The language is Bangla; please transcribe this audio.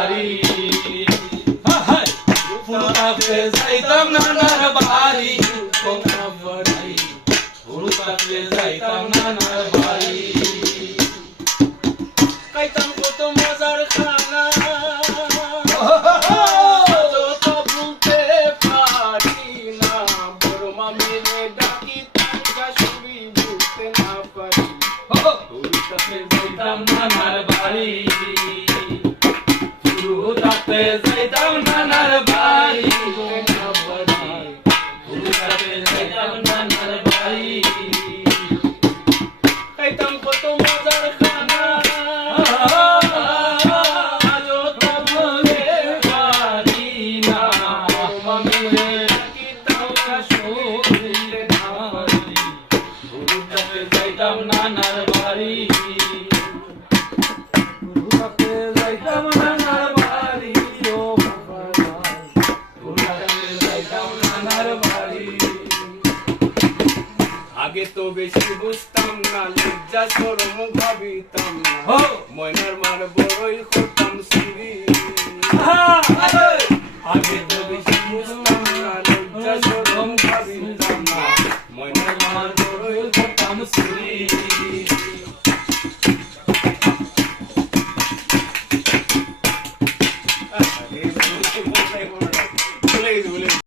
বাড়ি ফুরুতাতে যাইতাম নানার বাড়ি ফুরুতাতে যাইতাম নানার বাড়ি খাইতাম কত মজার খানা তো ভুলতে পারি না বড় মামিরে ডাকিতাম শাশুড়ি ভুলতে না পারি ফুরুতাতে যাইতাম নানার বাড়ি ফুরুতাতে যাইতাম নানার বাড়ি ফুরুতাতে যাইতাম নানার বাড়ি খাইতাম কত মজার খানা আজও তো ভুলতে পারি না মামিরে ডাকিতাম শাশুড়ি না পারি ফুরুতাতে যাইতাম নানার বাড়ি ফুরুতাতে যাইতাম নানার বাড়ি ও ফুরুতাতে যাইতাম নানার বাড়ি আগে তো বেশি বুঝতাম না লজ্জা শরম ভাবিতাম না ময়নার মার বড়ই হতাম সিঁড়ি